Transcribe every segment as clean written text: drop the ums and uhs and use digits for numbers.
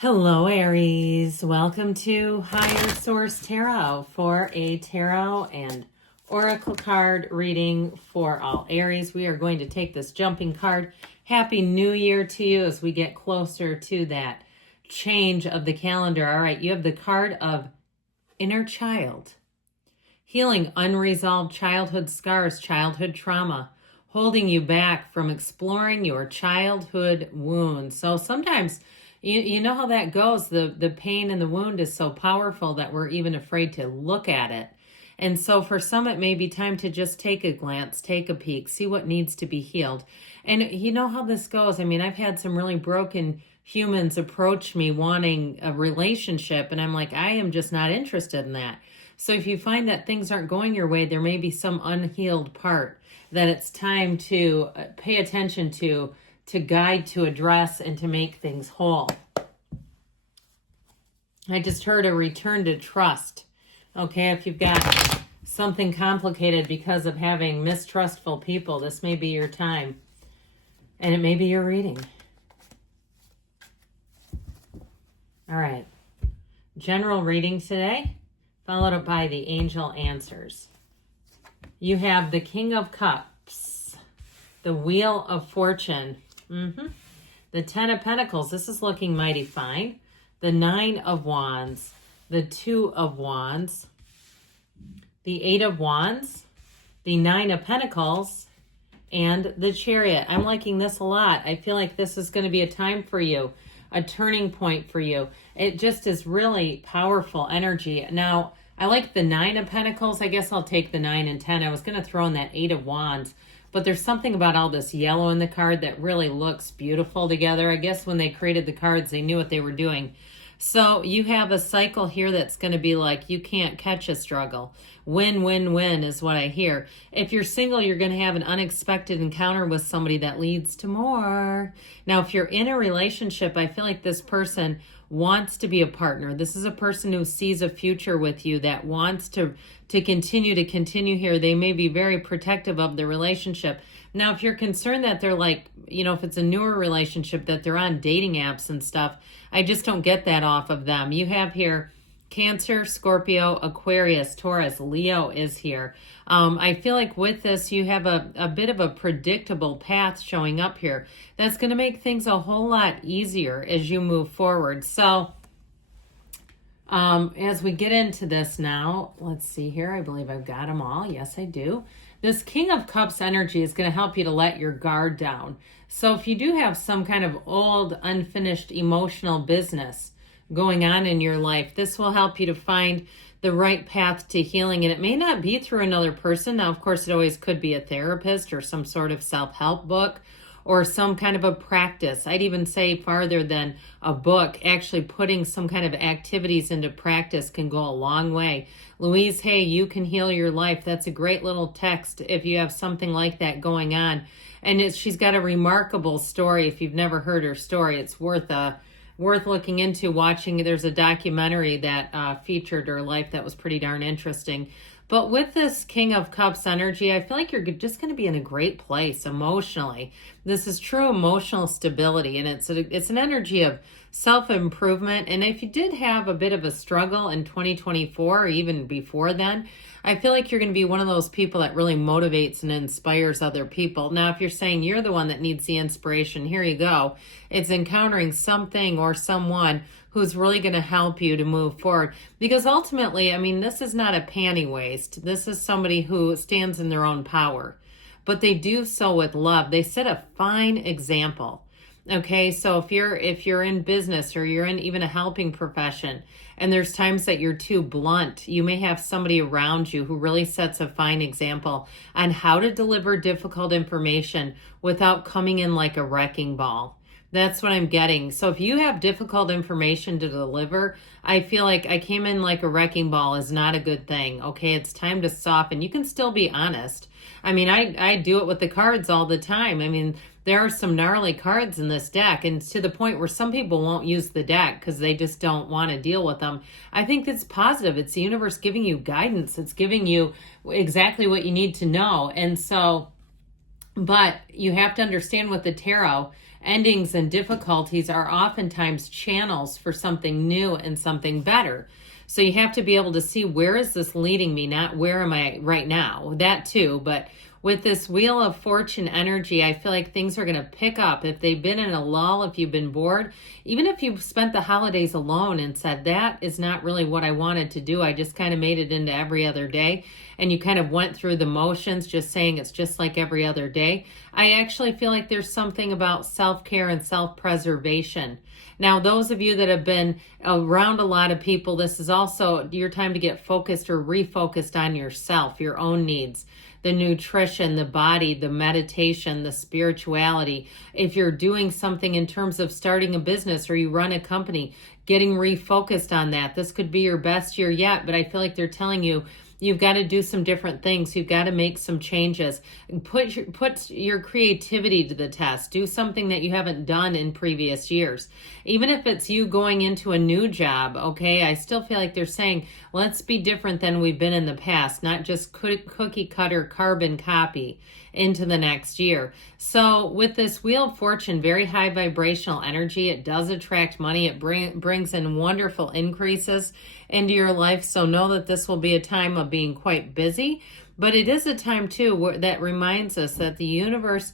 Hello, Aries. Welcome to Higher Source Tarot for a tarot and oracle card reading for all Aries. We are going to take this jumping card. Happy New Year to you as we get closer to that change of the calendar. All right, you have the card of Inner Child. Healing unresolved childhood scars, childhood trauma, holding you back from exploring your childhood wounds. So sometimes you know how that goes. The pain and the wound is so powerful that we're even afraid to look at it. And so for some, it may be time to just take a glance, take a peek, see what needs to be healed. And you know how this goes. I mean, I've had some really broken humans approach me wanting a relationship, and I'm like, I am just not interested in that. So if you find that things aren't going your way, there may be some unhealed part that it's time to pay attention to guide, to address, and to make things whole. I just heard a return to trust. Okay, if you've got something complicated because of having mistrustful people, this may be your time. And it may be your reading. All right. General reading today, followed up by the angel answers. You have the King of Cups, the Wheel of Fortune, the Ten of Pentacles. This is looking mighty fine. The Nine of Wands, the Two of Wands, the Eight of Wands, the Nine of Pentacles, and the Chariot. I'm liking this a lot. I feel like this is going to be a time for you, a turning point for you. It just is really powerful energy. Now, I like the Nine of Pentacles. I guess I'll take the 9 and 10. I was going to throw in that Eight of Wands, but there's something about all this yellow in the card that really looks beautiful together. I guess when they created the cards, they knew what they were doing. So you have a cycle here that's going to be like, you can't catch a struggle. Win, win, win is what I hear. If you're single, you're going to have an unexpected encounter with somebody that leads to more. Now, if you're in a relationship, I feel like this person wants to be a partner. This is a person who sees a future with you, that wants to continue here. They may be very protective of the relationship. Now, if you're concerned that they're like, if it's a newer relationship, that they're on dating apps and stuff, I just don't get that off of them. You have here Cancer, Scorpio, Aquarius, Taurus, Leo is here. I feel like with this, you have a bit of a predictable path showing up here. That's going to make things a whole lot easier as you move forward. So as we get into this now, let's see here. I believe I've got them all. Yes, I do. This King of Cups energy is going to help you to let your guard down. So if you do have some kind of old, unfinished emotional business going on in your life, this will help you to find the right path to healing. And it may not be through another person. Now, of course, it always could be a therapist or some sort of self-help book or some kind of a practice. I'd even say farther than a book, actually putting some kind of activities into practice can go a long way. Louise, hey, you can heal your life. That's a great little text if you have something like that going on. And she's got a remarkable story. If you've never heard her story, it's worth looking into, watching. There's a documentary that featured her life that was pretty darn interesting. But with this King of Cups energy, I feel like you're just going to be in a great place emotionally. This is true emotional stability, and it's an energy of self-improvement. And if you did have a bit of a struggle in 2024 or even before then, I feel like you're going to be one of those people that really motivates and inspires other people. Now, if you're saying you're the one that needs the inspiration, here you go. It's encountering something or someone who's really going to help you to move forward. Because ultimately, I mean, this is not a panty waste. This is somebody who stands in their own power. But they do so with love. They set a fine example. Okay, so if you're in business or you're in even a helping profession, and there's times that you're too blunt, you may have somebody around you who really sets a fine example on how to deliver difficult information without coming in like a wrecking ball. That's what I'm getting. So if you have difficult information to deliver, I feel like I came in like a wrecking ball is not a good thing. Okay, it's time to soften. You can still be honest. I mean, I do it with the cards all the time. I mean, there are some gnarly cards in this deck, and to the point where some people won't use the deck because they just don't want to deal with them. I think that's positive. It's the universe giving you guidance. It's giving you exactly what you need to know. And so, but you have to understand with the tarot, endings and difficulties are oftentimes channels for something new and something better. So you have to be able to see, where is this leading me, not where am I right now. That too, but with this Wheel of Fortune energy, I feel like things are going to pick up. If they've been in a lull, if you've been bored, even if you've spent the holidays alone and said, that is not really what I wanted to do, I just kind of made it into every other day, and you kind of went through the motions just saying it's just like every other day, I actually feel like there's something about self-care and self-preservation. Now, those of you that have been around a lot of people, this is also your time to get focused or refocused on yourself, your own needs, the nutrition, the body, the meditation, the spirituality. If you're doing something in terms of starting a business or you run a company, getting refocused on that. This could be your best year yet, but I feel like they're telling you, you've got to do some different things. You've got to make some changes. Put your creativity to the test. Do something that you haven't done in previous years. Even if it's you going into a new job, okay? I still feel like they're saying, let's be different than we've been in the past, not just cookie cutter carbon copy into the next year. So with this Wheel of Fortune, very high vibrational energy, it does attract money. It brings in wonderful increases into your life. So know that this will be a time of being quite busy, but it is a time too that reminds us that the universe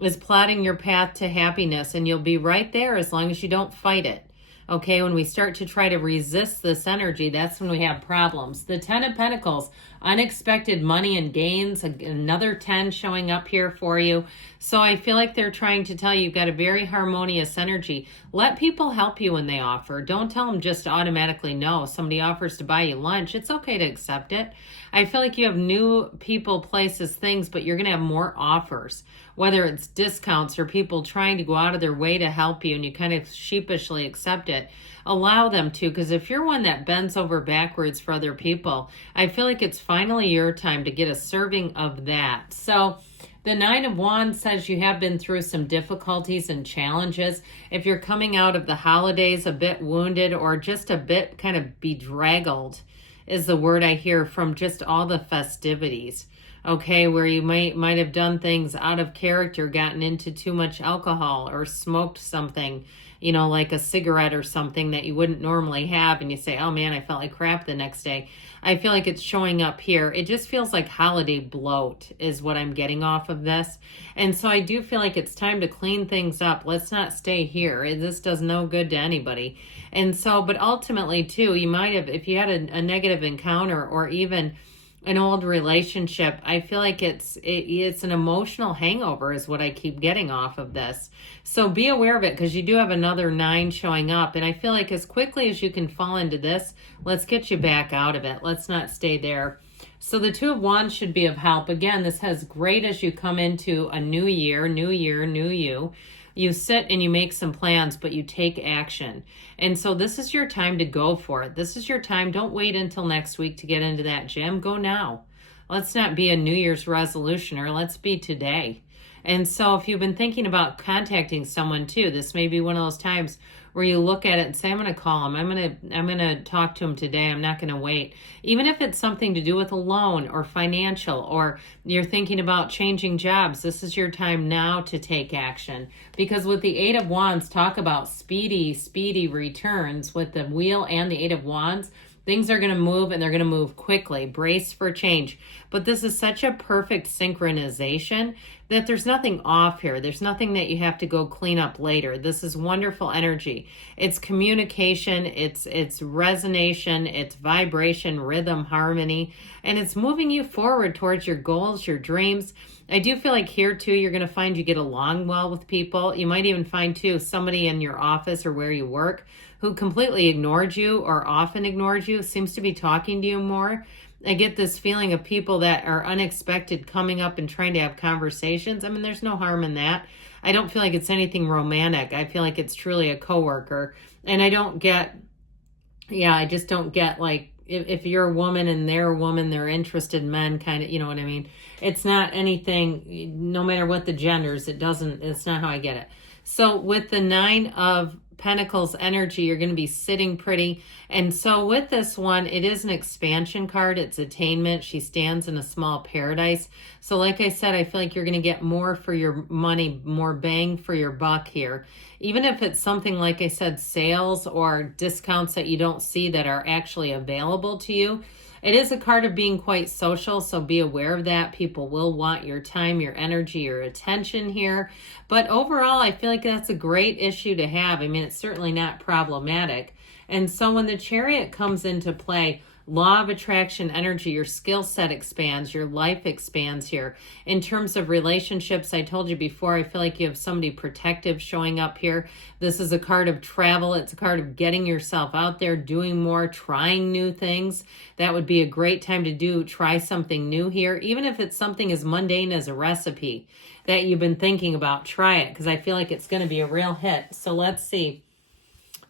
is plotting your path to happiness, and you'll be right there as long as you don't fight it. Okay, when we start to try to resist this energy, that's when we have problems. The 10 of Pentacles, unexpected money and gains, another 10 showing up here for you. So I feel like they're trying to tell you, you've got a very harmonious energy. Let people help you when they offer. Don't tell them just automatically no. Somebody offers to buy you lunch, it's okay to accept it. I feel like you have new people, places, things, but you're going to have more offers, whether it's discounts or people trying to go out of their way to help you and you kind of sheepishly accept it. Allow them to, because if you're one that bends over backwards for other people, I feel like it's finally your time to get a serving of that. So the 9 of Wands says you have been through some difficulties and challenges. If you're coming out of the holidays a bit wounded or just a bit kind of bedraggled is the word I hear from just all the festivities. Okay, where you might have done things out of character, gotten into too much alcohol or smoked something, you know, like a cigarette or something that you wouldn't normally have, and you say, oh man, I felt like crap the next day. I feel like it's showing up here. It just feels like holiday bloat is what I'm getting off of this. And so I do feel like it's time to clean things up. Let's not stay here. This does no good to anybody. And so, but ultimately too, you might have, if you had a negative encounter or even an old relationship, I feel like it's an emotional hangover is what I keep getting off of this. So be aware of it, because you do have another 9 showing up. And I feel like as quickly as you can fall into this, let's get you back out of it. Let's not stay there. So the 2 of Wands should be of help. Again, this has great as you come into a new year, new you. You sit and you make some plans, but you take action. And so this is your time to go for it. This is your time. Don't wait until next week to get into that gym. Go now. Let's not be a New Year's resolutioner. Let's be today. And so if you've been thinking about contacting someone too, this may be one of those times where you look at it and say, I'm going to call him. I'm going to talk to him today. I'm not going to wait. Even if it's something to do with a loan or financial, or you're thinking about changing jobs, this is your time now to take action. Because with the 8 of Wands, talk about speedy returns with the wheel and the 8 of Wands. Things are going to move, and they're going to move quickly. Brace for change. But this is such a perfect synchronization that there's nothing off here. There's nothing that you have to go clean up later. This is wonderful energy. It's communication, it's resonation, it's vibration, rhythm, harmony, and it's moving you forward towards your goals, your dreams. I do feel like here too, you're going to find you get along well with people. You might even find too somebody in your office or where you work who completely ignored you or often ignored you seems to be talking to you more. I get this feeling of people that are unexpected coming up and trying to have conversations. I mean, there's no harm in that. I don't feel like it's anything romantic. I feel like it's truly a coworker. And I just don't get like, if you're a woman and they're a woman, they're interested men kind of, you know what I mean? It's not anything, no matter what the genders, it's not how I get it. So with the 9 of Pentacles energy, you're going to be sitting pretty. And so with this one, it is an expansion card. It's attainment. She stands in a small paradise. So like I said, I feel like you're going to get more for your money, more bang for your buck here. Even if it's something, like I said, sales or discounts that you don't see that are actually available to you. It is a card of being quite social, so be aware of that. People will want your time, your energy, your attention here. But overall, I feel like that's a great issue to have. I mean, it's certainly not problematic. And so when the Chariot comes into play, law of attraction energy, your skill set expands, your life expands here. In terms of relationships, I told you before, I feel like you have somebody protective showing up here. This is a card of travel. It's a card of getting yourself out there, doing more, trying new things. That would be a great time to try something new here. Even if it's something as mundane as a recipe that you've been thinking about, try it, because I feel like it's going to be a real hit. So let's see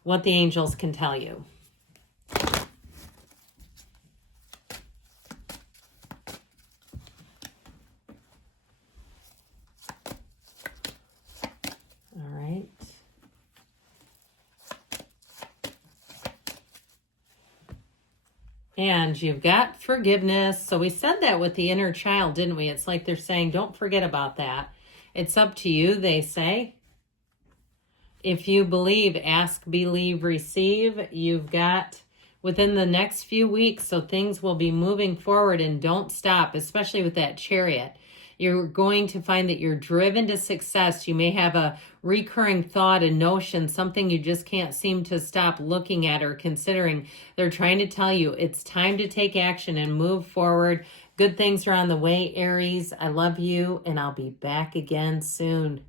what the angels can tell you. And you've got forgiveness. So we said that with the inner child, didn't we? It's like they're saying, don't forget about that. It's up to you, they say. If you believe, ask, believe, receive. You've got within the next few weeks, so things will be moving forward, and don't stop, especially with that Chariot. You're going to find that you're driven to success. You may have a recurring thought, a notion, something you just can't seem to stop looking at or considering. They're trying to tell you it's time to take action and move forward. Good things are on the way, Aries. I love you, and I'll be back again soon.